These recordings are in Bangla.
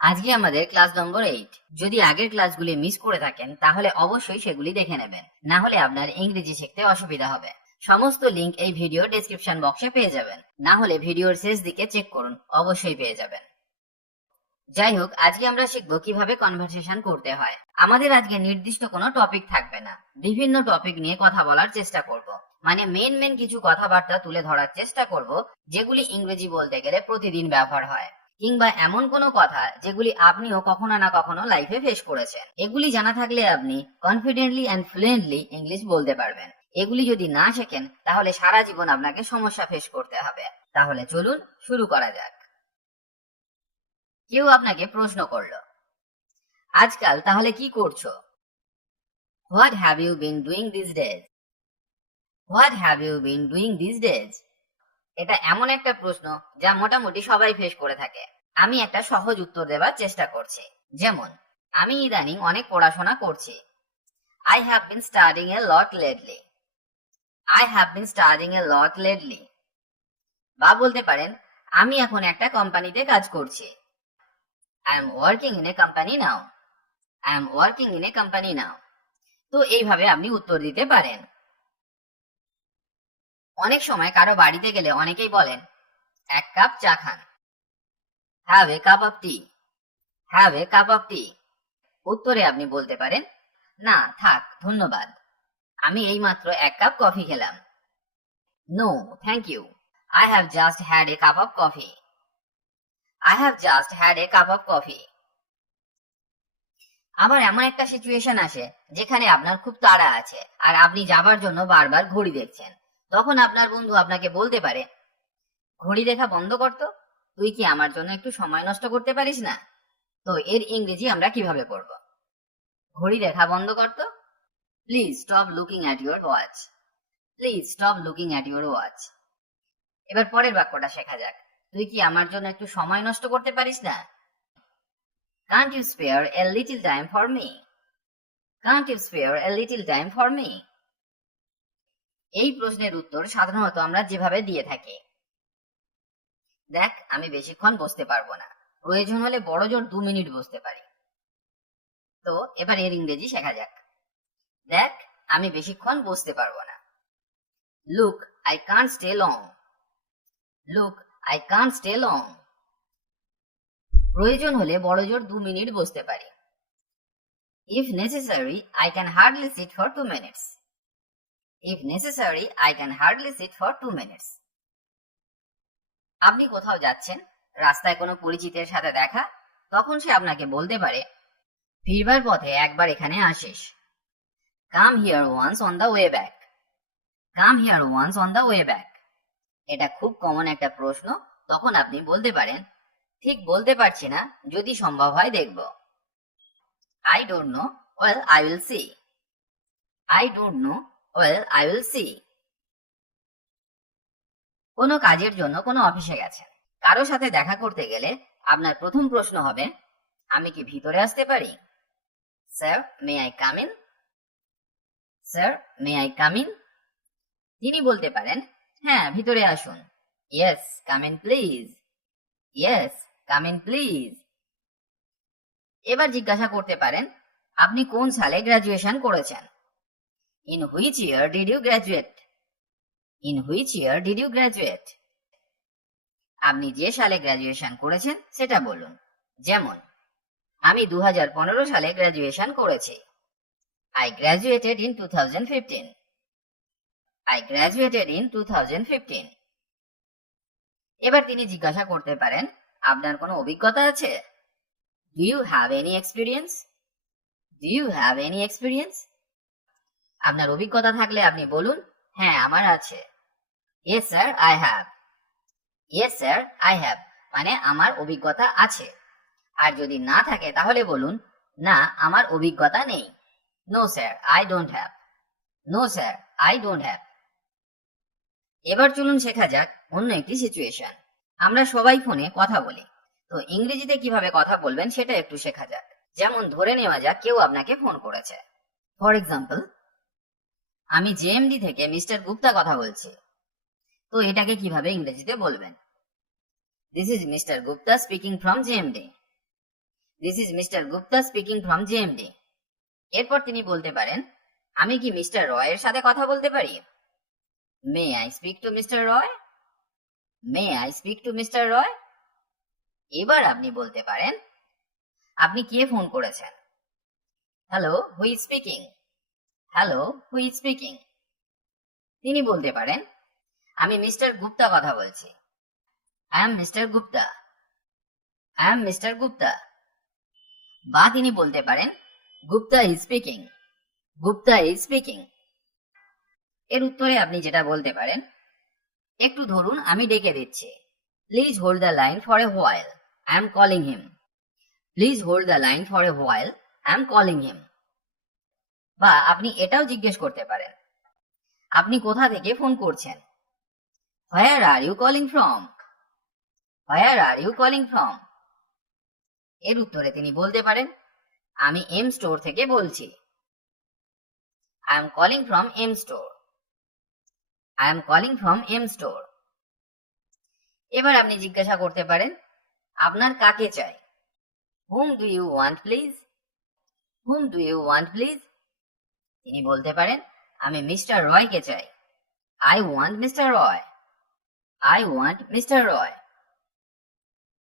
আজকে আমাদের ক্লাস নম্বর 8। যদি আগের ক্লাসগুলি মিস করে থাকেন তাহলে অবশ্যই সেগুলি দেখে নেবেন, না হলে আপনার ইংরেজি শিখতে অসুবিধা হবে। সমস্ত লিংক এই ভিডিও ডেসক্রিপশন বক্সে পেয়ে যাবেন, না হলে ভিডিওর শেষ দিকে চেক করুন, অবশ্যই পেয়ে যাবেন। যাই হোক, আজকে আমরা শিখব কিভাবে কনভারসেশন করতে হয়। আমাদের আজকে নির্দিষ্ট কোনো টপিক থাকবে না, বিভিন্ন টপিক নিয়ে কথা বলার চেষ্টা করব। মানে মেন কিছু কথাবার্তা তুলে ধরার চেষ্টা করব যেগুলি ইংরেজি বলতে গেলে প্রতিদিন ব্যবহার হয়, কিংবা এমন কোনো কথা যেগুলি আপনিও কখনো না কখনো লাইফে ফেস করেছেন। এগুলি জানা থাকলে আপনি কনফিডেন্টলি এন্ড ফ্লুয়েন্টলি ইংলিশ বলতে পারবেন। এগুলি যদি না শেখেন তাহলে সারা জীবন আপনাকে সমস্যা ফেস করতে হবে। তাহলে চলুন শুরু করা যাক। কেউ আপনাকে প্রশ্ন করলো, আজকাল তাহলে কি করছো? What have you been doing these days? What have you been doing these days? এটা এমন একটা প্রশ্ন যা মোটামুটি সবাই ফেস করে থাকে। আমি একটা সহজ উত্তর দেবার চেষ্টা করছি। যেমন, আমি ইদানিং অনেক পড়াশোনা করছি। I have been studying a lot lately. I have been studying a lot lately. বা বলতে পারেন, আমি এখন একটা কোম্পানিতে কাজ করছি। I am working in a company now. I am working in a company now. তো এইভাবে আপনি উত্তর দিতে পারেন। অনেক সময় কারো বাড়িতে গেলে অনেকেই বলেন, এক কাপ চা খান। Have a cup of tea. Have a cup of tea. উত্তরে আপনি বলতে পারেন, না থাক ধন্যবাদ, আমি এইমাত্র এক কাপ কফি খেলাম। No, thank you. I have just had a cup of coffee. I have just had a cup of coffee. আবার এমন একটা সিচুয়েশন আসে যেখানে আপনার খুব তাড়া আছে আর আপনি যাবার জন্য বারবার ঘড়ি দেখছেন। তখন আপনার বন্ধু আপনাকে বলতে পারে, ঘড়ি দেখা বন্ধ করতো, তুই কি আমার জন্য একটু সময় নষ্ট করতে পারিস না? তো এর ইংরেজি আমরা কিভাবে করব? ঘড়ি দেখা বন্ধ করতো, please stop looking at your watch. Please stop looking at your watch. এবার পরের বাক্যটা শেখা যাক। তুই কি আমার জন্য একটু সময় নষ্ট করতে পারিস না? Can't you spare a little time for me? Can't you spare a little time for me? এই প্রশ্নের উত্তর সাধারণত আমরা যেভাবে দিয়ে থাকি, দেখ আমি বেশিক্ষণ বসতে পারবো না, প্রয়োজন হলে বড় জোর 2 মিনিট বসতে পারি। তো এবার এর ইংরেজি শেখা যাক। দেখ আমি বেশিক্ষণ বসতে পারবো না। Look, I can't stay long. Look, I can't stay long. প্রয়োজন হলে বড় জোর 2 মিনিট বসতে পারি। If necessary, I can hardly sit for 2 minutes. If necessary, I can hardly sit for 2 minutes. আপনি কোথাও যাচ্ছেন, রাস্তায় কোনো পরিচিতের সাথে দেখা, তখন সে আপনাকে বলতে পারে, ফিরবার পথে একবার এখানে আসিস। Come here once on the way back. Come here once on the way back. এটা খুব কমন একটা প্রশ্ন। তখন আপনি বলতে পারেন, ঠিক বলতে পারছি না, যদি সম্ভব হয় দেখব। I don't know, well I will see. I don't know, well I will see. কোনো কাজের জন্য কোনো অফিসে গেছেন, কারো সাথে দেখা করতে গেলে আপনার প্রথম প্রশ্ন হবে, আমি কি ভিতরে আসতে পারি? Sir may I come in? Sir may I come in? তিনি বলতে পারেন, হ্যাঁ ভিতরে আসুন। Yes come in please. Yes come in please. এবার জিজ্ঞাসা করতে পারেন, আপনি কোন সালে গ্রাজুয়েশন করেছেন? In which year did you graduate? In which year did you graduate? আপনি যে সালে গ্রাজুয়েশন করেছেন সেটা বলুন। যেমন, আমি 2015 সালে গ্রাজুয়েশন করেছি। I graduated in 2015. I graduated in 2015. এবার তিনি জিজ্ঞাসা করতে পারেন, আপনার কোনো অভিজ্ঞতা আছে? Do you have any experience? Do you have any experience? আপনার অভিজ্ঞতা থাকলে আপনি বলুন, হ্যাঁ আমার আছে। Yes sir, I have. Yes sir, I have. মানে আমার অভিজ্ঞতা আছে। আর যদি না থাকে তাহলে বলুন, না আমার অভিজ্ঞতা নেই। No sir, I don't have. No sir, I don't have. এবার চলুন শেখা যাক অন্য একটি সিচুয়েশন। আমরা সবাই ফোনে কথা বলি, তো ইংরেজিতে কিভাবে কথা বলবেন সেটা একটু শেখা যাক। যেমন ধরে নেওয়া যাক কেউ আপনাকে ফোন করেছে। ফর এক্সাম্পল, আমি জেএমডি থেকে মিস্টার গুপ্তা কথা বলছি। তো এটাকে কিভাবে ইংরেজিতে বলবেন? This is mister Gupta speaking from JMD. This is mister Gupta speaking from JMD. এরপর তিনি বলতে পারেন, আমি কি মিস্টার রয়ের সাথে কথা বলতে পারি? May I speak to mister Roy? May I speak to mister Roy? এবার আপনি বলতে পারেন, আপনি কে ফোন করেছেন? Hello, who is speaking? Hello, who is speaking? তিনি বলতে পারেন, আমি মিস্টার গুপ্তা কথা বলছি। I am mister Gupta. I am mister Gupta. বা তিনি বলতে পারেন, Gupta is speaking. Gupta is speaking. এর উত্তরে আপনি যেটা বলতে পারেন, একটু ধরুন আমি ডেকে দিচ্ছি। Please hold the line for a while, I am calling him. Please hold the line for a while, I am calling হিম। বা আপনি এটাও জিজ্ঞেস করতে পারেন, আপনি কোথা থেকে ফোন করছেন? Where are you calling from? Where are you calling from? এর উত্তরে তিনি বলতে পারেন, আমি এম স্টোর থেকে বলছি। I am calling from M store. I am calling from M store. এবার আপনি জিজ্ঞাসা করতে পারেন, আপনার কাকে চাই? Hmm do you want please? Hmm do you want please? তিনি বলতে পারেন, আমি মিস্টার রয়কে চাই। I want mister Roy. I want mister Roy.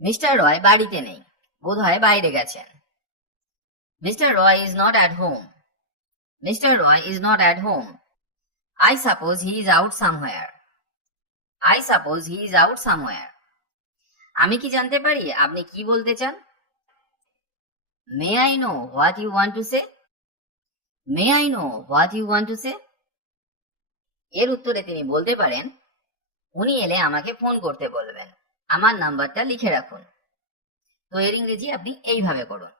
Mister Roy বাড়িতে নেই, বোধহয় বাইরে গেছেন। Mister Roy is not at home. Mister Roy is not at home. I suppose he is out somewhere. I suppose he is out somewhere. আমি কি জানতে পারি আপনি কি বলতে চান? May I know what you want to say? May I know what you want to say? এর উত্তরে তিনি বলতে পারেন, উনি এলে আমাকে ফোন করতে বলবেন, আমার নাম্বারটা লিখে রাখুন। তো এর ইংরেজি আপনি এইভাবে করুন,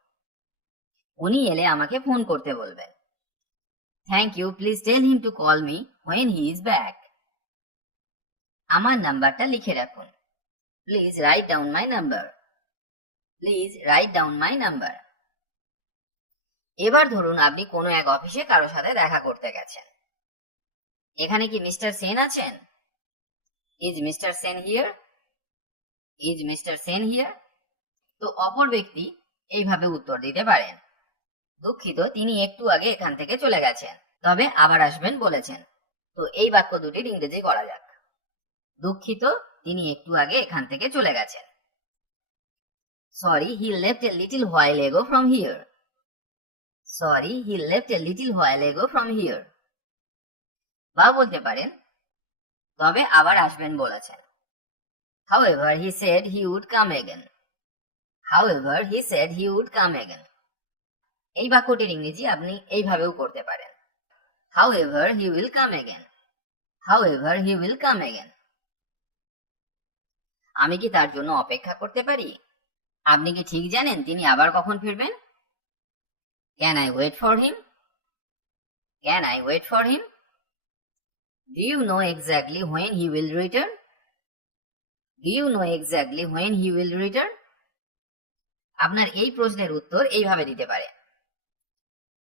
উনি এলে আমাকে ফোন করতে বলবেন। Thank you, please tell him to call me when he is back. আমার নাম্বারটা লিখে রাখুন। Please write down my number. Please write down my number. এবার ধরুন আপনি কোনো এক অফিসে কারো সাথে দেখা করতে গেছেন। এখানে কি মিস্টার সেন আছেন? Is Mr. Sen here? Is Mr. Sen here? তো অপর ব্যক্তি এইভাবে উত্তর দিতে পারেন, দুঃখিত, তিনি একটু আগে এখান থেকে চলে গেছেন, তবে আবার আসবেন বলেছেন। তো এই বাক্য দুটির ইংরেজি করা যাক। দুঃখিত, তিনি একটু আগে এখান থেকে চলে গেছেন। Sorry, he left a little while ago from here. Sorry, he left a little while ago from here. বা বলতে পারেন, তবে আবার আসবেন বলেছেন। However, he said he would come again. However, he said he would come again. এই বাক্যটির ইংরেজি আপনি এইভাবেও করতে পারেন, However, he will come again. However, he will come again. আমি কি তার জন্য অপেক্ষা করতে পারি? আপনি কি ঠিক জানেন তিনি আবার কখন ফিরবেন? Can I wait for him? Can I wait for him? Do you know exactly when he will return? Do you know exactly when he will return? আপনার এই প্রশ্নের উত্তর এইভাবে দিতে পারে,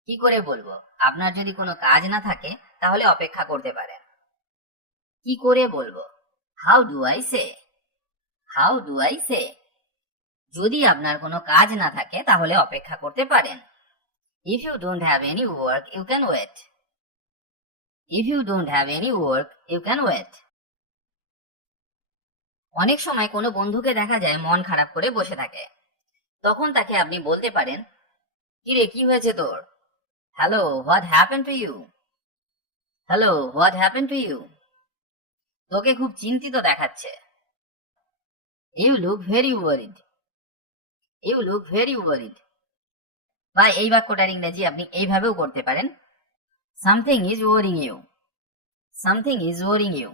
কি করে বলবো? আপনার যদি কোনো কাজ না থাকে তাহলে অপেক্ষা করতে পারেন। কি করে বলবো? How do I say? How do I say? যদি আপনার কোনো কাজ না থাকে তাহলে অপেক্ষা করতে পারেন। If you don't have any work, you can wait. If you don't have any work, you can wait. অনেক সময় কোনো বন্ধুকে দেখা যায় মন খারাপ করে বসে থাকে, তখন তাকে আপনি বলতে পারেন, কিরে কি হয়েছে তোর? Hello, what happen to you? Hello, what happen to you? তোকে খুব চিন্তিত দেখাচ্ছে। You look very worried. You look very worried. বা এই বাক্যটার ইংরেজি আপনি এইভাবেও করতে পারেন, something is worrying you. Something is worrying you.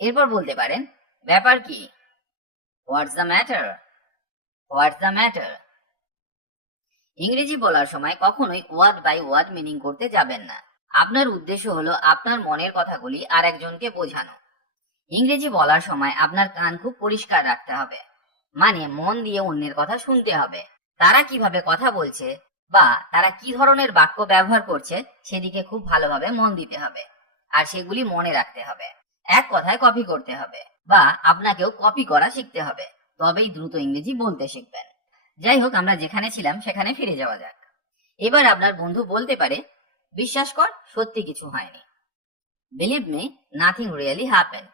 এরপর বলতে পারেন, ব্যাপার কি? What's the matter? What's the matter? ইংরেজি বলার সময় কখনোই ওয়ার্ড বাই ওয়ার্ড মিনিং করতে যাবেন না। আপনার উদ্দেশ্য হলো আপনার মনের কথাগুলি আরেকজনকে বোঝানো। ইংরেজি বলার সময় আপনার কান খুব পরিষ্কার রাখতে হবে, মানে মন দিয়ে অন্যের কথা শুনতে হবে। তারা কিভাবে কথা বলছে বা তারা কি ধরনের বাক্য ব্যবহার করছে সেদিকে খুব ভালোভাবে মন দিতে হবে, আর সেগুলি মনে রাখতে হবে। এক কথায় কপি করতে হবে, বা আপনাকেও কপি করা শিখতে হবে, তবেই দ্রুত ইংরেজি বলতে শিখবেন। যাই হোক, আমরা যেখানে ছিলাম সেখানে ফিরে যাওয়া যাক। এবার আপনার বন্ধু বলতে পারে, বিশ্বাস কর, সত্যি কিছু হয়নি। Believe me, nothing really happened.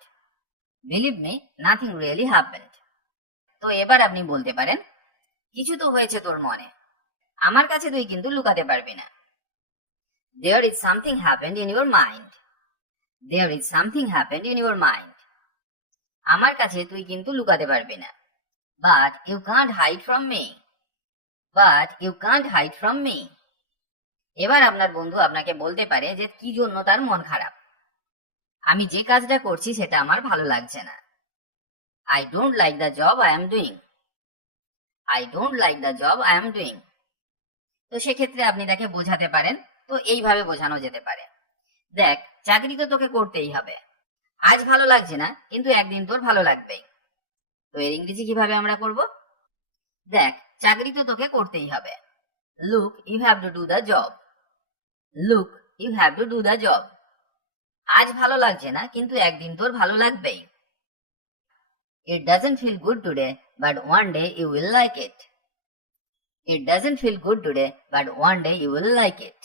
Believe me, nothing really happened. তো এবার আপনি বলতে পারেন, কিছু তো হয়েছে তোর মনে, আমার কাছে তুই কিন্তু লুকাতে পারবি না। There is something happened in your mind. There is something happened in your mind. আমার কাছে তুই কিন্তু লুকাতে পারবি না। But you can't hide from me. But you can't hide from me. এবার আপনার বন্ধু আপনাকে বলতে পারে যে কি জন্য তার মন খারাপ। আমি যে কাজটা করছি সেটা আমার ভালো লাগছে না। I don't like the job I am doing. I don't like the job I am doing. তো সেক্ষেত্রে আপনি তাকে বোঝাতে পারেন। তো এইভাবে বোঝানো যেতে পারে, দেখ, চাকরি তো তোকে করতেই হবে। আজ ভালো লাগছে না, কিন্তু একদিন তোর ভালো লাগবেই। তো এর ইংরেজি কিভাবে আমরা করব? দেখ, চাকরি তো তোকে করতেই হবে। Look, you have to do the job. Look, you have to do the job. আজ ভালো লাগছে না, কিন্তু একদিন তোর ভালো লাগবেই। It doesn't feel good today, but one day you will like it. It doesn't feel good today, but one day you will like it.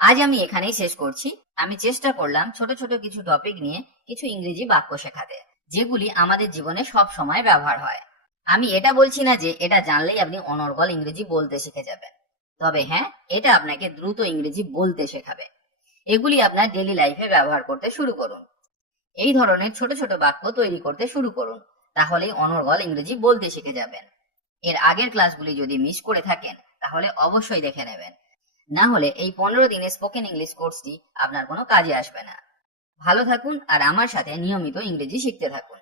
আজ আমি এখানেই শেষ করছি। আমি চেষ্টা করলাম ছোট ছোট কিছু টপিক নিয়ে কিছু ইংরেজি বাক্য শেখাতে, যেগুলি আমাদের জীবনে সব সময় ব্যবহার হয়। আমি এটা বলছি না যে এটা জানলেই আপনি অনর্গল ইংরেজি বলতে শিখে যাবেন, তবে হ্যাঁ, এটা আপনাকে দ্রুত ইংরেজি বলতে শেখাবে। এগুলি আপনার ডেইলি লাইফে ব্যবহার করতে শুরু করুন। এই ধরনের ছোট ছোট বাক্য তৈরি করতে শুরু করুন, তাহলেই অনর্গল ইংরেজি বলতে শিখে যাবেন। এর আগের ক্লাসগুলি যদি মিস করে থাকেন তাহলে অবশ্যই দেখে নেবেন, না হলে এই 15 দিনের স্পোকেন ইংলিশ কোর্সটি আপনার কোনো কাজে আসবে না। ভালো থাকুন আর আমার সাথে নিয়মিত ইংরেজি শিখতে থাকুন।